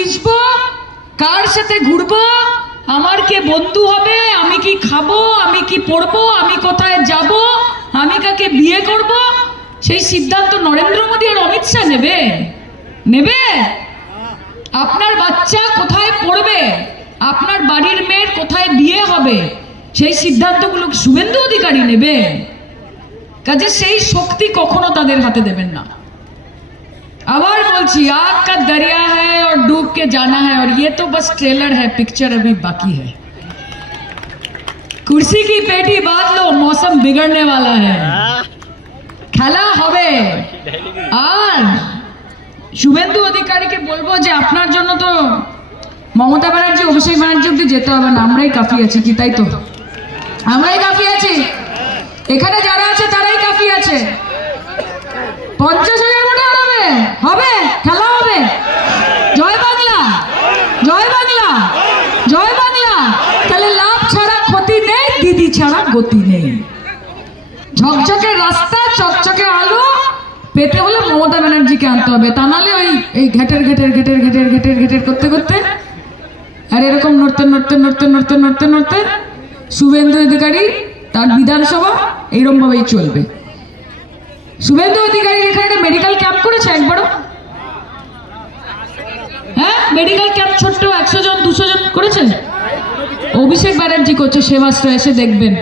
মিশবো, কার সাথে ঘুরবো, আমার কে বন্ধু হবে, আমি কি খাবো, আমি কি পড়বো, আমি কোথায় যাব, আমি কাকে বিয়ে করব, সেই সিদ্ধান্ত নরেন্দ্র মোদী আর অমিত শাহ নেবে? নেবে? আপনার বাচ্চা কোথায় পড়বে, আপনার বাড়ির মেয়ের কোথায় বিয়ে হবে, সেই সিদ্ধান্তগুলো শুভেন্দু অধিকারী নেবে? কাজে সেই শক্তি কখনো তাদের হাতে দেবেন না। আবার বলছি, आग का दरिया है और डूब के जाना है, और ये तो बस ट्रेलर है, पिक्चर अभी बाकी है। कुर्सी की पेटी बांध लो, मौसम बिगड़ने वाला है, খেলা হবে। আর শুভেন্দু অধিকারীকে বলবো যে আপনার জন্য তো মমতা ব্যানার্জি, অভিষেক ব্যানার্জি অব্দি যেতে হবে না, আমরাই কাফি আছি। কি তাই তো? আমরাই কাফি আছি, এখানে যারা আছে তারাই কাফি আছে। 50,000 ভোটে হারাবে, হবে, খেলা হবে। জয় বাংলা, জয় বাংলা, জয় বাংলা। তাহলে লাভ ছাড়া ক্ষতি নেই, দিদি ছাড়া গতি নেই। ঝকঝকে রাস্তা, চকচকে আলো পেতে হলে মমতা ব্যানার্জিকে আনতে হবে, তা নাহলে ওই এই ঘেটের ঘেটের ঘেটের ঘেটের ঘেটের ঘেটের করতে করতে আর এরকম নড়তে নড়তে নড়তে নড়তে নড়তে নড়তে শুভেন্দু অধিকারী তার বিধানসভা এইরকম ভাবেই চলবে। শুভেন্দু অধিকারী এখানে একটা মেডিকেল ক্যাম্প করেছে একবারও? হ্যাঁ, মেডিকেল ক্যাম্প ছোট্ট 100 জন 200 জন করেছে? অভিষেক ব্যানার্জি করছে, সেবাশ্রয়, এসে দেখবেন।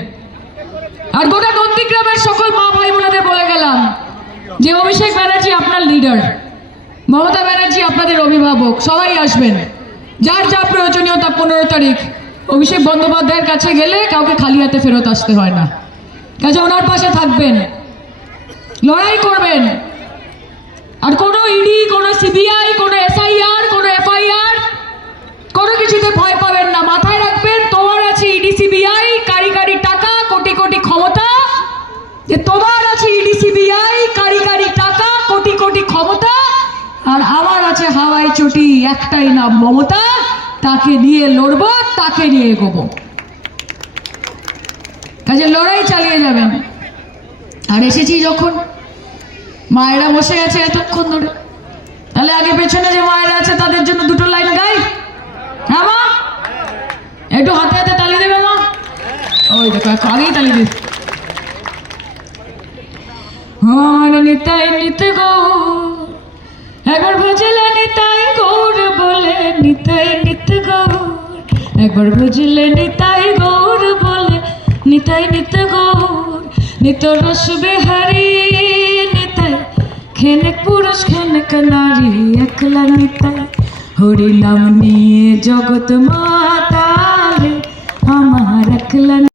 আর গোটা নন্দীগ্রামের সকল মা ভাই বোনেদের বলে গেলাম যে অভিষেক ব্যানার্জি আপনার লিডার, মমতা ব্যানার্জি আপনাদের অভিভাবক, সবাই আসবেন। যার যা প্রয়োজনীয়তা 15 তারিখ অভিষেক বন্দ্যোপাধ্যায়ের কাছে গেলে কাউকে খালি হাতে ফেরত আসতে হয় না। কাজে ওনার পাশে থাকবেন, লড়াই করবেন। আর কোনো ইডি, কোনো সিবিআই, কোনো এসআইআর, কোনো এফআইআর, কোনো কিছুতে ভয় পাবেন না। মাথায় রাখবেন, তোমার আছে ইডি সিবিআই, কারি কারি টাকা, কোটি কোটি ক্ষমতা। যে তোমার আছে ইডি সিবিআই, কারি কারি টাকা, কোটি কোটি ক্ষমতা, আর আমার আছে হাওয়াই চটি, একটাই নাম মমতা। তাকে নিয়ে লড়বো, তাকে নিয়ে এগোবো। কাজে লড়াই চালিয়ে যাবেন। আর এসেছি যখন, মায়েরা বসে আছে এতক্ষণ ধরে, তাহলে আগে পেছনে যে মায়েরা আছে তাদের জন্য দুটো লাইন গাই। হ্যাঁ মা, একটু হাতে হাতে তালি দেবে মা? ওই দেখো, আগেই তালি দিবে। আমার নিতাই নিতে গৌর, একবার বুঝলে নিতাই গৌর বলে, নিতাই নিতে গৌর, একবার বুঝলে নিতাই গৌর বলে, নিতাই নিতে গৌর। নিত রস বিহারী নিতাই, খেনেক পুরুষ খেনেক নারী, একলা নিতাই। হরি নাম নিয়ে জগৎ মাতালে, আমার একলা।